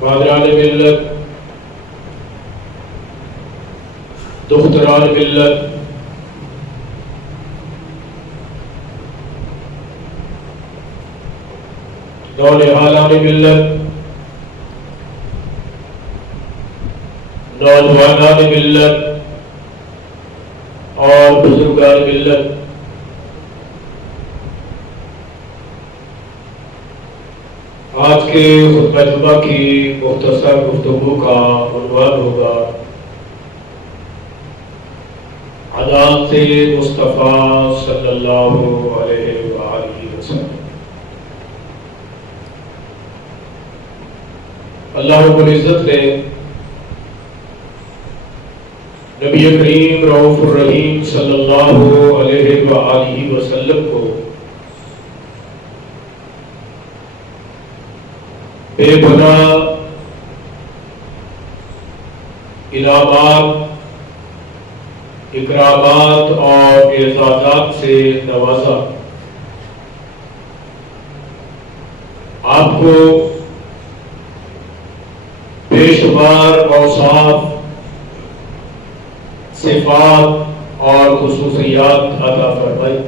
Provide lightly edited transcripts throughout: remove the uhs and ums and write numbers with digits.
बादरान मिल्लत, दुख्तरान मिल्लत, नौनिहालान मिल्लत, नौजवानान मिल्लत और बुजुर्गान मिल्लत, आज के खुतबा जुमा की मुख्तसर गुफ्तगू का उन्वान होगा अदात मुस्तफ़ा सल्लल्लाहु अलैहि वसल्लम। अल्लाह रब्बुल इज़्ज़त ने नबी करीम रऊफ़ुर रहीम सल्लल्लाहु अलैहि वसल्लम को बेपनाह इनामात, इकरामात और एज़ाज़ात से नवाजा। आपको बेशुमार औसाफ, सिफात और खुसूसियात अता फरमाई।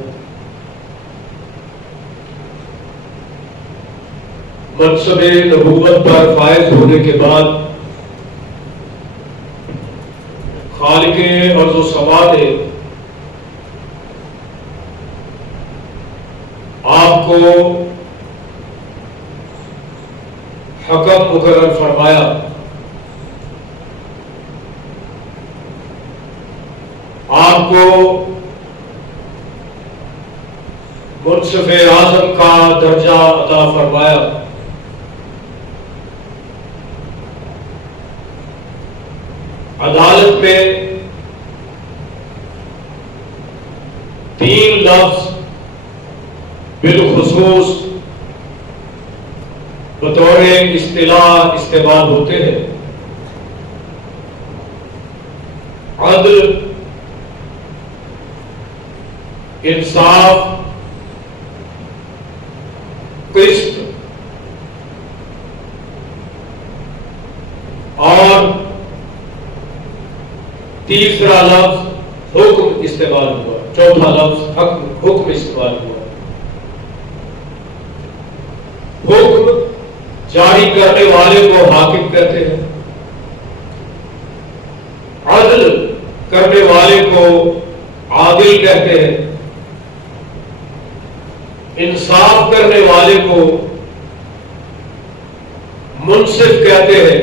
मनसबे नबूवत पर फायज होने के बाद खालिके अर्ज़ समा ने आपको हकम मुकर्रर फरमाया। आपको मुनसिफ़े आज़म का दर्जा अता फरमाया। अदालत में 3 लफ्ज बिलखुसूस बतौर इस्तिलाह इस्तेमाल होते हैं। अदल, इंसाफ, क़िस्त और तीसरा लफ्ज हुक्म इस्तेमाल हुआ, चौथा लफ्ज हुक्म इस्तेमाल हुआ। हुक्म जारी करने वाले को हाकिम कहते हैं, अदल करने वाले को आदिल कहते हैं, इंसाफ करने वाले को मुनसिफ कहते हैं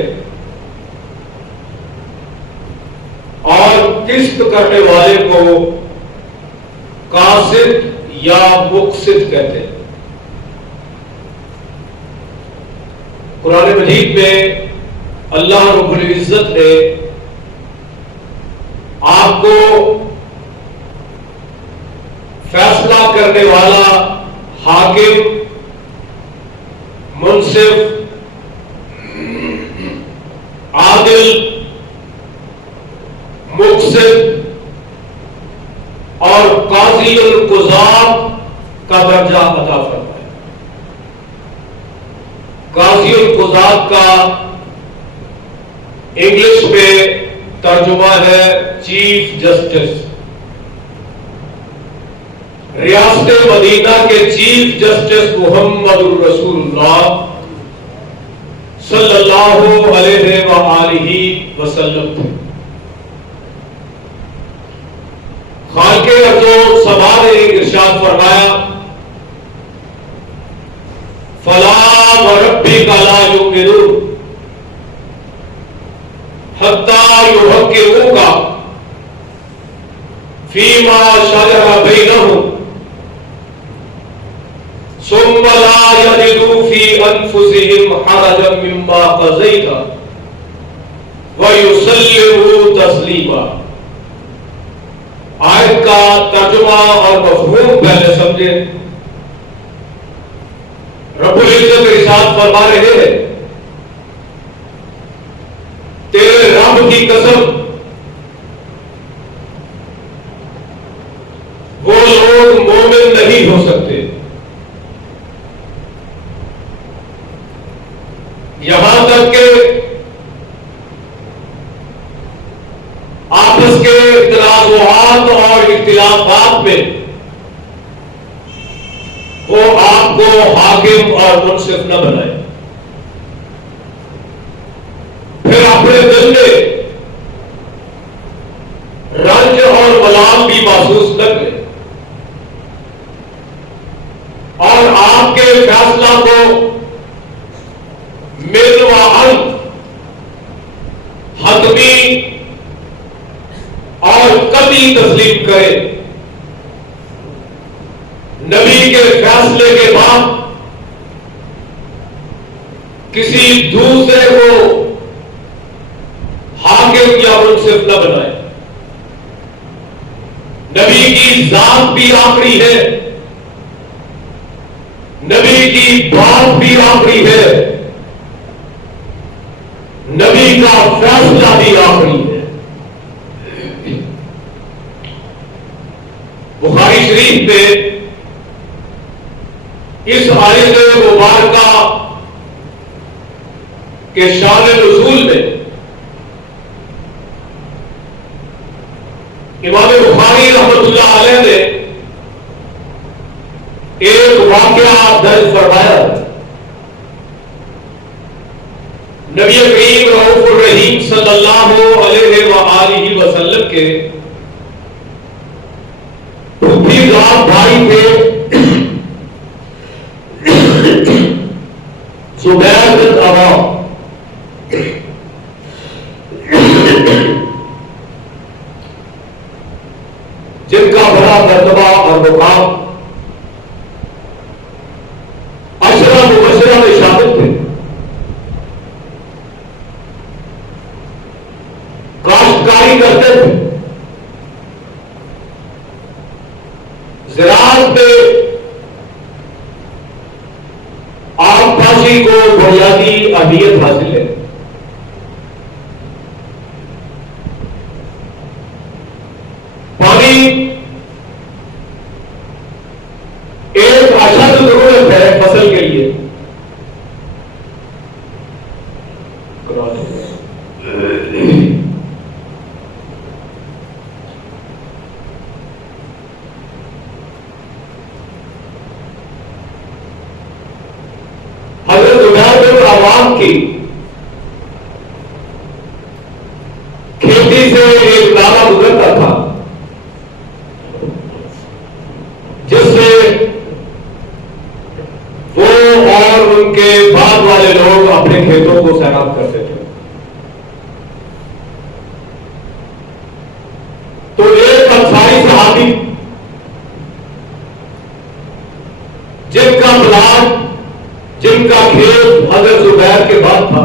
और किस्त करने वाले को कासिद या मुक़सिद कहते हैं। कुरान मजीद में अल्लाह रब्बुल इज़्ज़त ने आपको फैसला करने वाला हाकिम, मुनसिफ, आदिल, मुक़सिद और काज़ीउल क़ुज़ात का दर्जा अता फरमाया। काज़ीउल क़ुज़ात का इंग्लिश में तर्जुमा है चीफ जस्टिस। रियासत मदीना के चीफ जस्टिस मुहम्मदुर रसूलुल्लाह सल्लल्लाहु अलैहि वसल्लम थे। खालिके अर्ज़ो समा ने इरशाद फरमाया, फला व रब्बिका ला युमिनून हत्ता युहक्किमूका फीमा शजरा बैनहुम सुम्मा ला यजिदू फी अनफुसिहिम हरजन मिम्मा क़ज़ैता व युसल्लिमू तस्लीमा। आयत का तर्जुमा और मफ़हूम पहले समझे। रब्बुल इज़्ज़त इरशाद फरमा रहे हैं, तेरे रब की कसम, वो लोग मोमिन नहीं हो सकते यहां तक के आपस के इख्तिलाफात और इख्तिलाफात में वो आपको हाकिम और मुनसिफ न बनाए, फिर अपने दिल में रंज और मलाल भी महसूस न करें और आपके फैसला को मिल व अंत हतमी और कभी तस्लीम करे। नबी के फैसले के बाद किसी दूसरे को हाकिम या मुनसिफ न बनाए। नबी की जात भी आखिरी है, नबी की बात भी आखिरी है, नबी का फैसला भी आखिरी है। बुखारी शरीफ में इस आयत मुबारका के शान नुज़ूल में इमाम बुखारी रहमतुल्लाह अलैह ने एक वाकया दर्ज फरमाया। नबी करीम रऊफ़ुर रहीम सल्लल्लाहु अलैहि व आलिहि वसल्लम के फूफीज़ाद भाई थे ज़ुबैर बिन अव्वाम, जिनका बड़ा मर्तबा और मुकाम अशरा मुबशरा में शामिल थे। काश्तकारी करते थे, ज़राअत में आबपाशी को बुनियादी अहमियत हासिल है। पानी एक अशद जरूरत है फसल के लिए। हज़रत ज़ुबैर बिन अव्वाम की खेती से एक नाला गुजरता था जिससे वो और उनके बाद वाले लोग अपने खेतों को सैराब करते थे। तो एक अंसारी सहाबी जिनका प्लाट, जिनका खेत हज़रत ज़ुबैर के बाद था,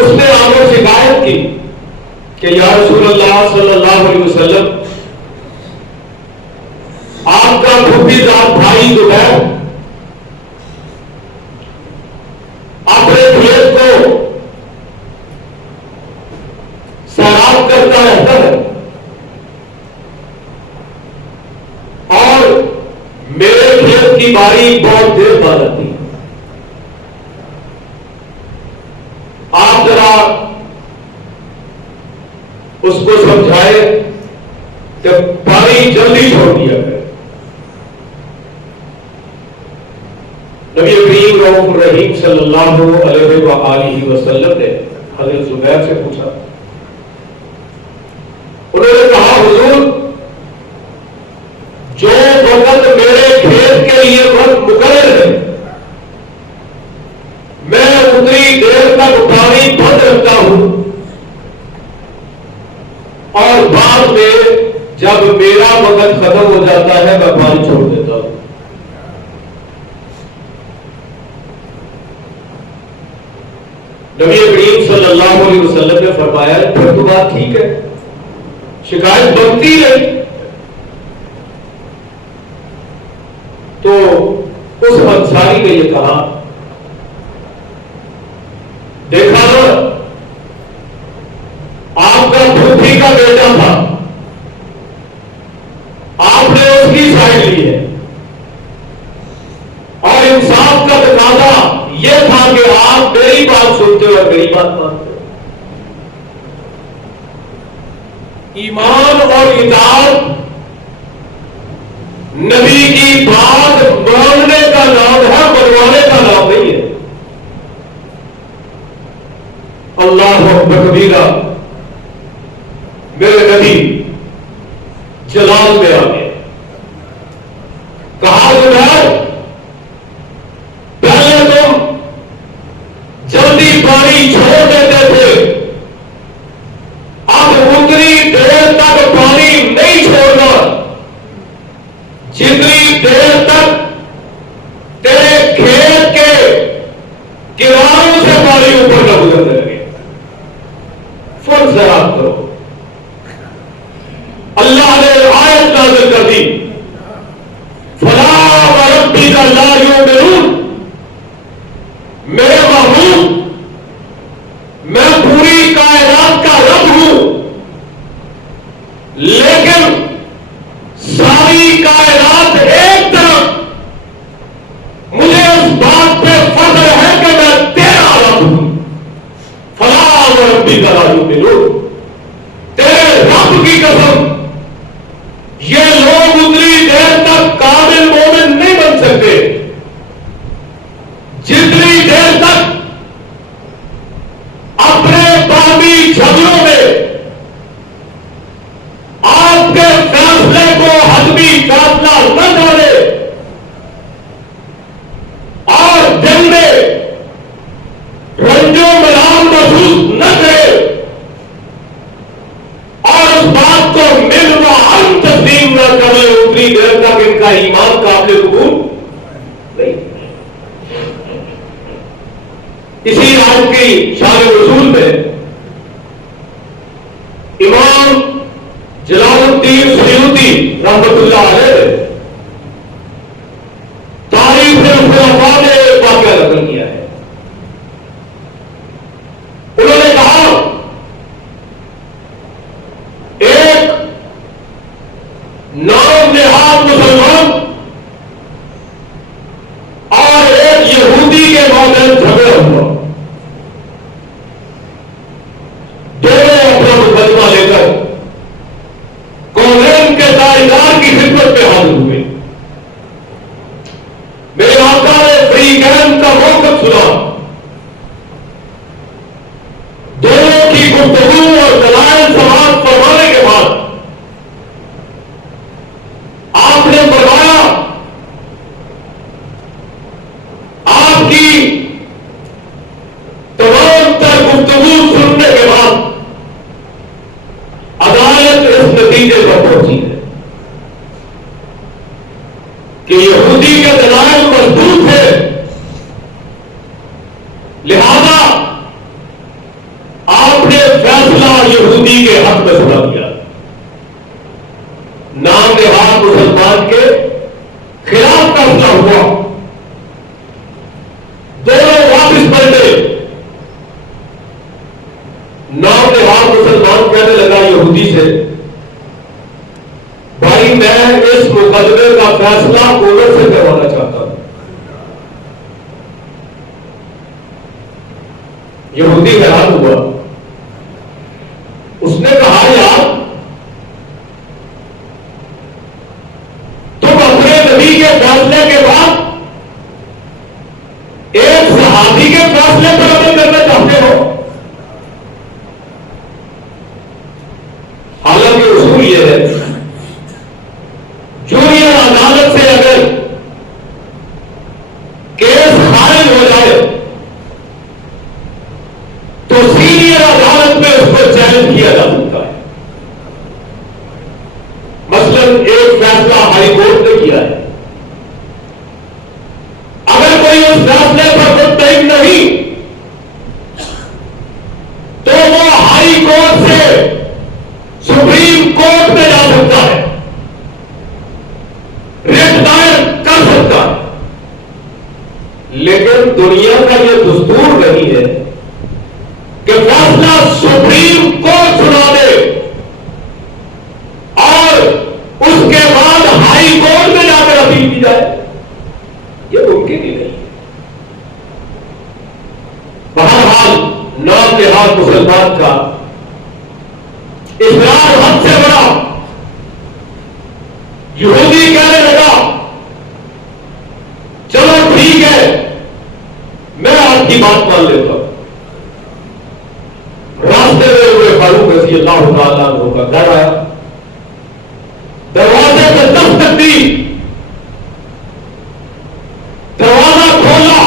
उसने आगे शिकायत की कि या रसूलल्लाह सल्लल्लाहु अलैहि वसल्लम, आपका फूफीज़ाद भाई ज़ुबैर अपने खेत को सैराब करता रहता है और मेरे खेत की बारी बहुत देर बाद आती है। आप जरा उसको समझाए कि पानी जल्दी छोड़ दिया गया। नबी करीम रऊफ़ुर रहीम सल्लल्लाहु अलैहि व आलिहि वसल्लम ने हज़रत ज़ुबैर से पूछा। उन्होंने कहा, हुजूर, जो वक्त मेरे खेत के लिए वक्त मुकर्रर है, मैं उतनी देर तक पानी बंद रखता हूं और बाद में जब मेरा वक्त खत्म हो जाता है मैं पानी छोड़ देता हूं। नबी करीम सल्लल्लाहु अलैहि वसल्लम ने फरमाया, फिर तो बात ठीक है, शिकायत बनती है। तो उस अंसारी ने यह कहा, देखा ना, आपका फूफी का बेटा था, आपने उसकी साइड ली है, इताअत नबी की बात मानने का नाम है, मनवाने का नाम नहीं है। अल्लाह अकबर कबीरा, मेरे नबी जलाल में आ गए। कहा जुबैर, पहले तुम जल्दी पानी छोड़ देते थे, अब उतनी देर तक पानी नहीं छोड़ना जितनी देर तक तेरे खेत के किनारों से पानी ऊपर न गुजरने लगे। फर्ज ज़रात करो, अल्लाह ने आयत नाज़िल कर दी, फला व रब्बिका ला युमिनून, मेरे महबूब, मैं पूरी कायनात का रब हूं, लेकिन सारी कायनात एक तरफ, मुझे उस बात पे फख्र है कि मैं तेरा रब हूं। फला व रब्बिका ला युमिनून, तेरे रब की कसम, ये लोग उतनी देर तक काबिल मोमिन नहीं बन सकते जितनी देर तक अपने बागी झगड़ों में आपके फैसले को हतमी फैसला न डाले और दिल में रंजो मिलान महसूस न करे और उस बात को मिल व हम तस्लीम न करे, उतनी देर तक इनका ईमान काबिल कबूल नहीं। इसी रात की शान रसूल में इमाम जलालुद्दीन सुयूती रहमतुल्लाह अलैह तारीख खुलफा में एक वाक़या नकल किया है। उन्होंने कहा, एक नाम नेहाद मुसलमान और एक यहूदी के मौजूद झगड़ा हुआ। दोनों अपना मुकदमा लेकर कौनैन के दाईदार की खिदमत में हाजिर हुए। मेरे आका ने फरीकैन का मौक़िफ़ सुना। दोनों की गुफ्तगू और दलाइल समाअत फरमाने के बाद आपने फरमाया, आपकी तमाम तर गुफ्तगू सुनने के बाद अदालत इस नतीजे पर पहुंची है कि यहूदी के दलाइल मजबूत थे, लिहाजा आपने फैसला यहूदी के हक में सुना दिया। नाम नेहाद मुसलमान के खिलाफ फैसला हुआ। दोनों वापिस पलटे। नाम नेहाद मुसलमान कहने लगा यहूदी से, भाई मैं इस मुकदमे का फैसला कोर्ट से करवाना चाहता हूं। यहूदी हैरान हुआ। उसने कहा, यार तुम अपने नबी के फैसले के बाद एक सहाबी के फैसले पर अमल करना चाहते हो। हालांकि उसूल यह है, जूनियर अदालत से अगर केस खारिज हो जाए तो सीनियर अदालत में उसको चैलेंज किया जा सकता है। मसलन एक फैसला हाई कोर्ट ने किया है, अगर कोई उस फैसले पर मुत्तहिम नहीं तो वो हाई कोर्ट से सुप्रीम कोर्ट में जा सकता है, रिट दायर कर सकता है। लेकिन दुनिया का यह दस्तूर नहीं है कि फैसला सुप्रीम कोर्ट सुना दे और उसके बाद हाई कोर्ट में जाकर अपील की जाए। यह मुमकिन ही नहीं है। बहरहाल नाम नेहाद मुसलमान का इसरार हद से बड़ा की बात मान लेता हूं। रास्ते में हुए फारूक रज़ी अल्लाह तआला अन्हु का घर आया, दरवाजे पे दस्तक दी, दरवाजा खोला,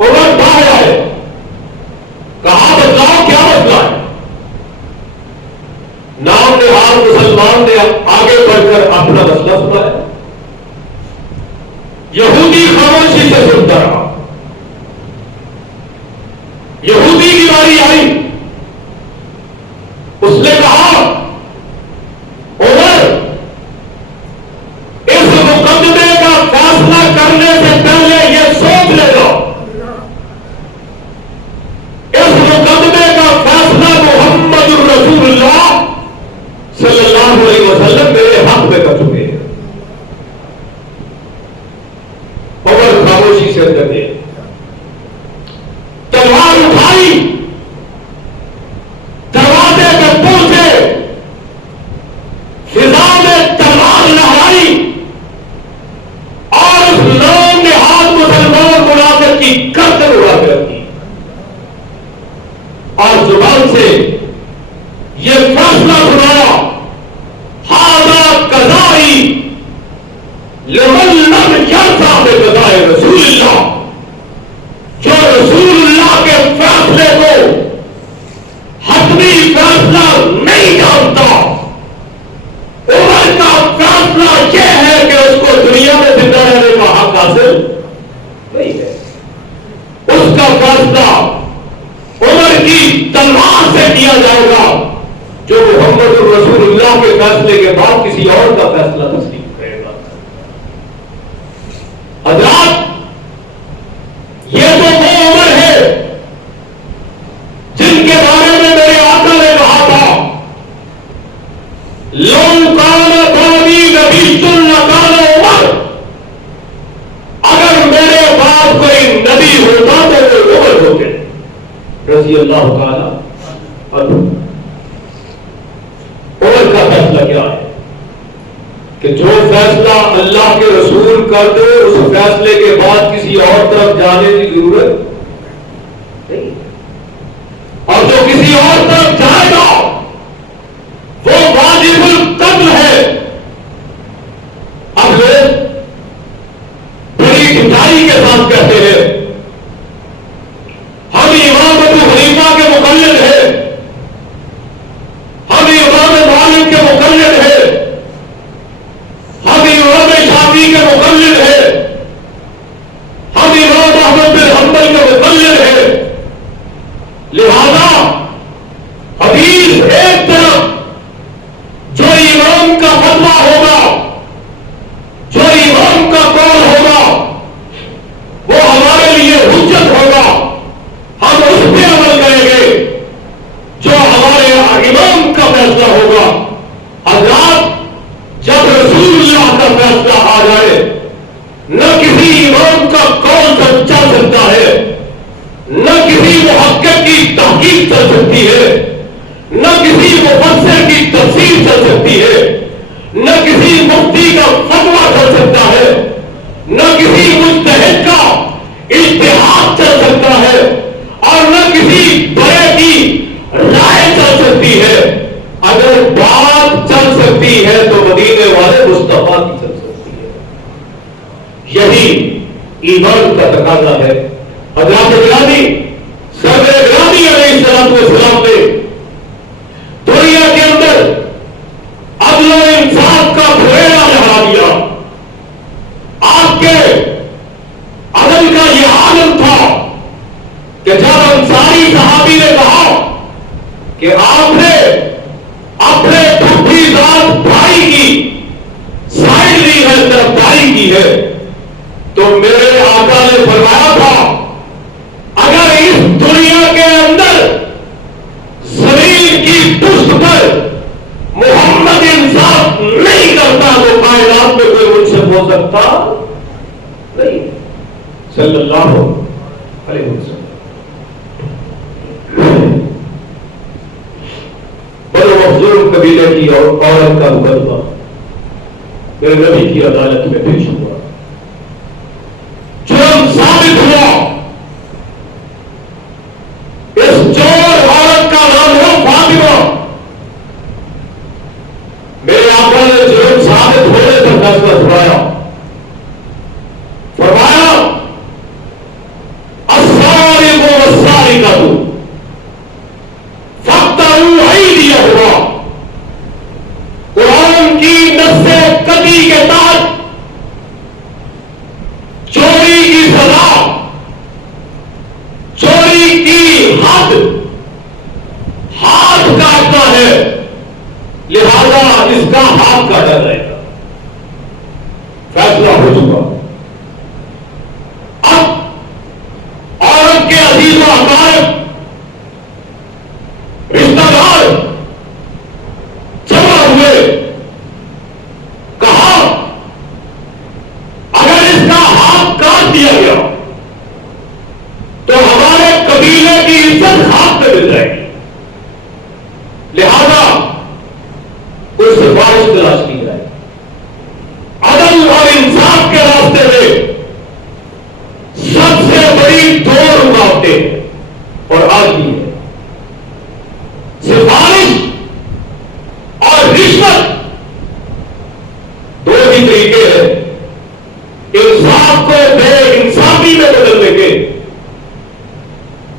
उमर बाहर आए, कहा बदलाव क्या मसला है। नाम निहाल मुसलमान ने आगे बढ़कर अपना मसला सुनाया। यहूदी खामोशी से सुनता रहा। यहूदी की बारी आई, उसने कहा उमर, इस मुकदमे का फैसला करने से पहले यह सोच ले लो, इस मुकदमे का फैसला मोहम्मद रसूलुल्लाह सल्लल्लाहु अलैहि वसल्लम मेरे हक में कर चुके हैं। उमर खामोशी से अंदर गए, तलवार उठाई, दरवाजे पे पहुंचे, फिजा में तलवार लहराई और उस नाम निहाल मुसलमान मुनाफिक की गर्दन उड़ा कर रखी और जुबान से यह फैसला सुनाया, हादा कज़ाई लिमन लम यरज़ा बिक़ज़ाए रसूलिल्लाह, जो रसूलुल्लाह के फैसले को हतमी फैसला नहीं जानता, उमर का फैसला यह है कि उसको दुनिया में जिंदा रहने का हक हासिल नहीं है। उसका फैसला उमर की तलवार से किया जाएगा, जो मोहम्मद रसूलुल्लाह के फैसले के बाद किसी और का फैसला तस्लीम करेगा। हज़रात, ये तो वो उमर है जिनके बारे में मेरे आका ने कहा था, लौ कान बानी नबी लकान उमर, अगर मेरे बाद कोई नबी होता तो वो उमर होते रज़ी अल्लाह तआला अन्हु। उमर का फैसला क्या है कि जो फैसला अल्लाह के रसूल कर दे, उस फैसले के बाद किसी और तरफ जाने की जरूरत नहीं, और जो किसी और तरफ जाएगा वो वाजिबुल कत्ल है। अब लोग बड़ी ढिठाई के साथ कहते हैं हम इमाम अबू हनीफा के मुक़ल्लिद हैं, हम इमाम मालिक के मुक़ल्लिद हैं, हम इमाम शाफी के मुक़ल्लिद हैं, हम इमाम अहमद बिन हंबल के मुक़ल्लिद हैं। लिहाजा हदीस एक तरफ, जो इमाम का फतवा होगा, जो इमाम का कौल होगा, वो हमारे लिए हुज्जत होगा, हम उस पर अमल करेंगे जो हमारे इमाम का फैसला होगा। हज़रात, जब रसूलुल्लाह का फैसला आ जाए, न किसी इमाम का कौल चल सकता है, न किसी मुहक्किक की तहकीक चल सकती है, न किसी मुफस्सिर की तफसीर चल सकती है, न किसी मुफ्ती का फतवा चल सकता है, न किसी मुज्तहिद का इज्तिहाद चल सकता है, और न किसी बड़े की राय चल सकती है। अगर बात चल सकती है तो मदीने वाले मुस्तफा की चल सकती है। यही ईमान का तकाजा है। हज़रत गिलानी सरवर गिलानी अलैहिस्सलातु वस्सलाम ने दुनिया के अंदर अदल व इंसाफ का फुरेरा लहरा दिया। आपके अदल का यह आलम था कि जब अंसारी सहाबी ने कहा कि आपने अपने ठुठीदार भाई की साइड ली है, तरफदारी की है, तो मेरे आका ने फरमाया था, अगर इस दुनिया के अंदर जमीन की पुष्ट पर मोहम्मद इंसाफ नहीं करता तो कायनात में कोई मुझसे हो सकता नहीं, सल्लल्लाहु अलैहि वसल्लम। बड़े मखजूम कबीले की औरत का मुकदमा मेरे नबी की अदालत में पेश हुआ। जुर्म साबित हुआ, फैसला हो चुका। अब औरत के अजीज व अकारिब रिश्तेदार जमा हुए, कहा अगर इसका हाथ काट दिया गया तो हमारे कबीले की इज्जत हाथ में मिल जाएगी, लिहाजा कोई सिफारिश तलाश की जाए। अदल और इंसाफ के रास्ते में सबसे बड़ी दो रुकावटें और आज भी है, सिफारिश और रिश्वत। दो ही तरीके हैं इंसाफ को बेइंसाफी में बदलने के,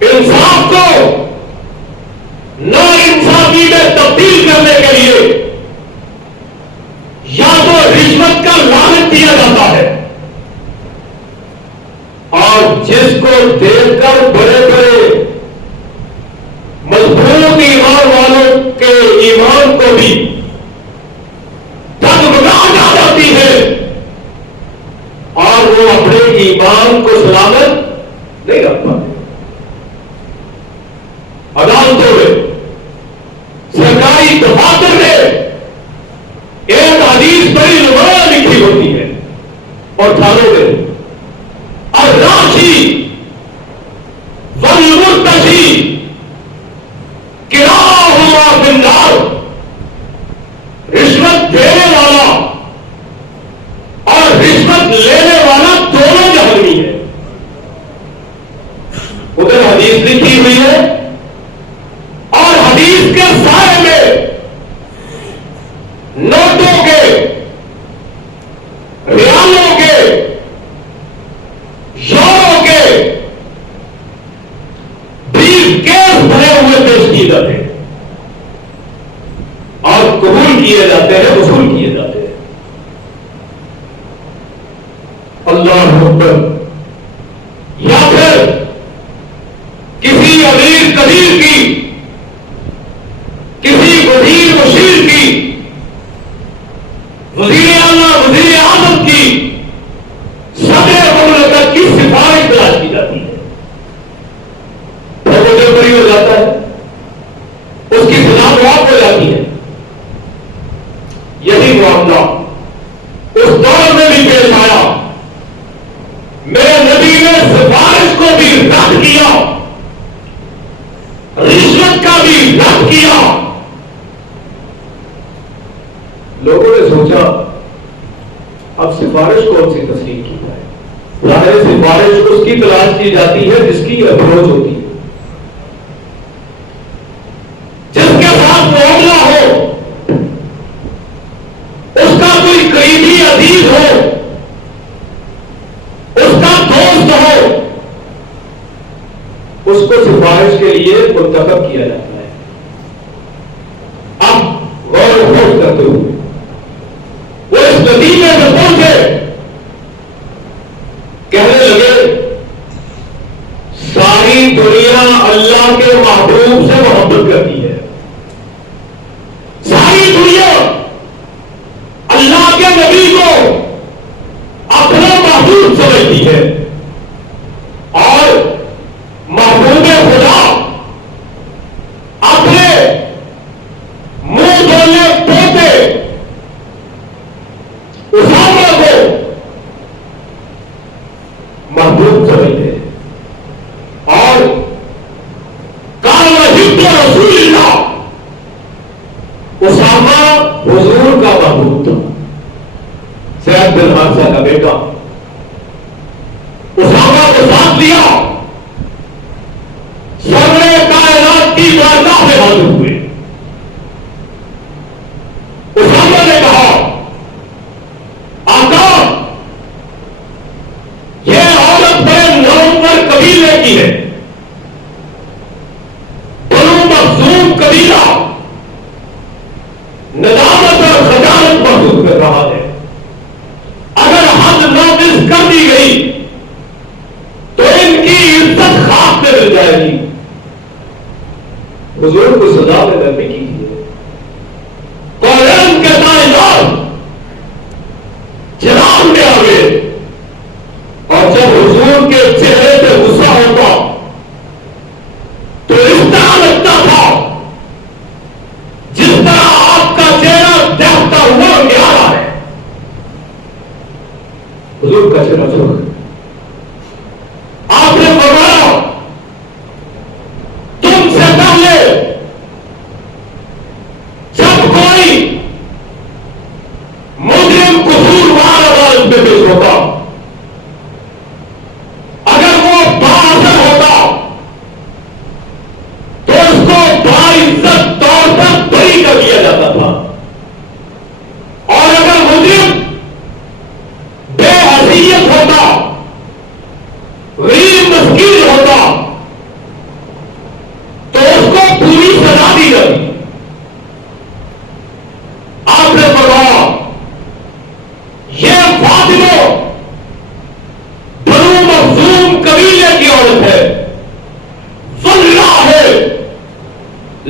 इंसाफ को नाइंसाफी में तब्दील करने के लिए या तो रिश्वत का लालच दिया जाता है, और जिसको देखकर बड़े बड़े मजबूत ईमान वालों के ईमान को भी डगमगा जाती है और वो अपने ईमान को सलामत नहीं रख पाते। अदालतों में, सरकारी दफातर में एक हदीस बड़ी नुमाया लिखी होती है और थानों में अर्राशी वल्मुर्तशी किराहुमा फिन्नार, रिश्वत देने वाला और रिश्वत लेने वाला दोनों जहन्नमी है। उधर हदीस लिखी हुई है और हदीस के साए में नोटों के, रियालों के, यूरो के ब्रीफ केस भरे हुए पेश किए जाते हैं और कबूल किए जाते हैं, वसूल किए जाते हैं। अल्लाह अकबर। या फिर किसी अमीर कबीर की, किसी वजीर मुशीर की, वजीर आला, वजीर आजम की, सदर मुमलकत की सिफारिश तलाश की जाती है, वो बरी हो जाता है, उसकी सजा मुआफ हो जाती है। यही मामला उस दौर में भी पेश आया। मेरे नबी ने सिफारिश को भी रद्द किया, रिश्वत का भी रद्द किया। लोगों ने सोचा अब सिफारिश कौन सी तस्लीम की जाए। जाहिर सिफारिश उसकी तलाश की जाती है जिसकी अप्रोच होती है, जिसके साथ मामला हो, उसका कोई करीबी अजीज हो, उसका दोस्त हो, उसको सिफारिश के लिए मुंतखब किया जाता है। अब गौर खोज करते हुए वो इस नतीजे में पहुंचे, कहने लगे सारी दुनिया अल्लाह के महबूब से मोहब्बत करती है, सारी दुनिया अल्लाह के नबी को अपना महबूब समझती है और महबूब खुदा अपने मुंह धोने पोते उसामा को महबूब समझते हैं और कालहिब्ब रसूलिल्लाह, उसामा हुजूर का महबूब था, सैयद बिन हारिसा का बेटा। उसामा को साथ लिया, सर्वे कायनात की बारगाह में हाजिर हुए। उसामा ने कहा आका, यह औरत बड़े नामवर कबीले की है, बनु मखजूम कबीला नदामत और खजानत महसूस कर रहा है। अगर हद नाफिज कर दी गई तो इनकी इज्जत खाक में मिल जाएगी। हुजूर को सजा हुजूर का चेहरा चुक। आपने फरमाया तुमसे पहले जब कोई मुजरिम कसूरवार अदालत में पेश होता, अगर वो बाहर होता तो उसको बाइज्जत तौर पर बरी कर दिया जाता था, और अगर मुजरिम बेहसीयत होता, गरीब मस्कीन होता, तो उसको पूरी सजा दी जाती। आपने फरमाया यह फातिमा बनु मखजूम कबीले की औरत है, वल्लाह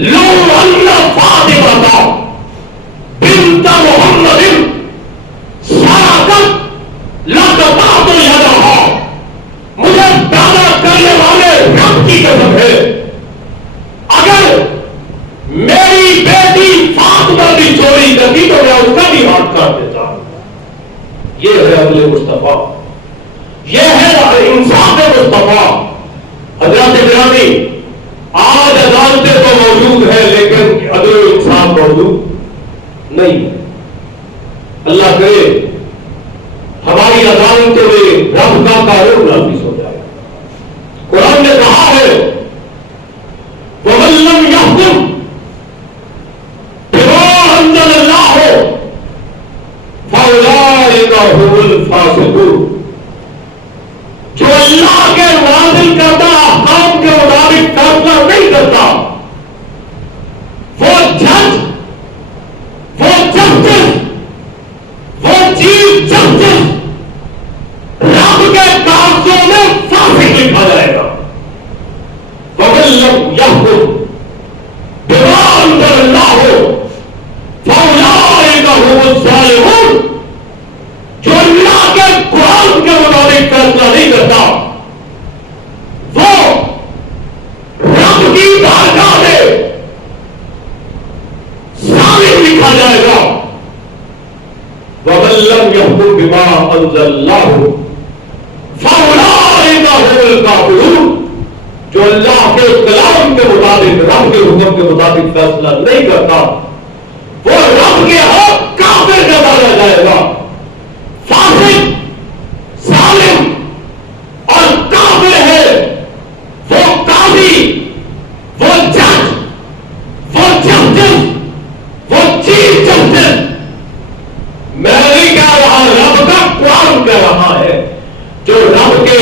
लो अल्लाह फातिमा था बिन्त मुहम्मदिन साकत लकता तो यदहा। मुझे पैदा करने वाले रब की कसम है, अगर मेरी बेटी फातिमा भी चोरी करती तो मैं उसका भी हाथ काट देता। ये है अगले मुस्तफा, ये है इंसाफ मुस्तफा। हजरत गिरामी, आज अदालतें तो मौजूद है लेकिन अदल इंसाफ मौजूद नहीं। अल्लाह करे हमारी अदालतों में रब का कानून नाफिज हो जाए। कुरान ने कहा है वमन लम यहकुम बिमा अंज़लल्लाह फउलाइका हुमुल फासिकून। जो अल्लाह के नाज़िल करता अहकाम के मुताबिक फैसला नहीं करता, वो जज, वो जस्टिस, वो चीफ जस्टिस रब के कागजों में फासिक लिखा जाएगा। वमन लम यहकुम बिमा अंज़लल्लाह फउलाइका हुमुल ज़ालिमून। जो अल्लाह के कुरान के मुताबिक फैसला नहीं करता, वो रब की बारगाह में ज़ालिम लिखा जाएगा। वमन लम यहकुम बिमा अंज़लल्लाह फउलाइका हुमुल काफिरून। जो अल्लाह के कलाम के मुताबिक, रब के हुक्म के मुताबिक फैसला नहीं करता, वो रब के हक काफिर का माना जाएगा। फासिक, जालिम और काफिर है वो काजी, वो जज, वो जस्टिस, वो चीफ जस्टिस। मैं नहीं कह रहा, रब का कुरान कह रहा है, जो रब के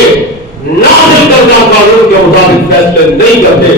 नाज़िल करदा कानून के मुताबिक फैसले नहीं करते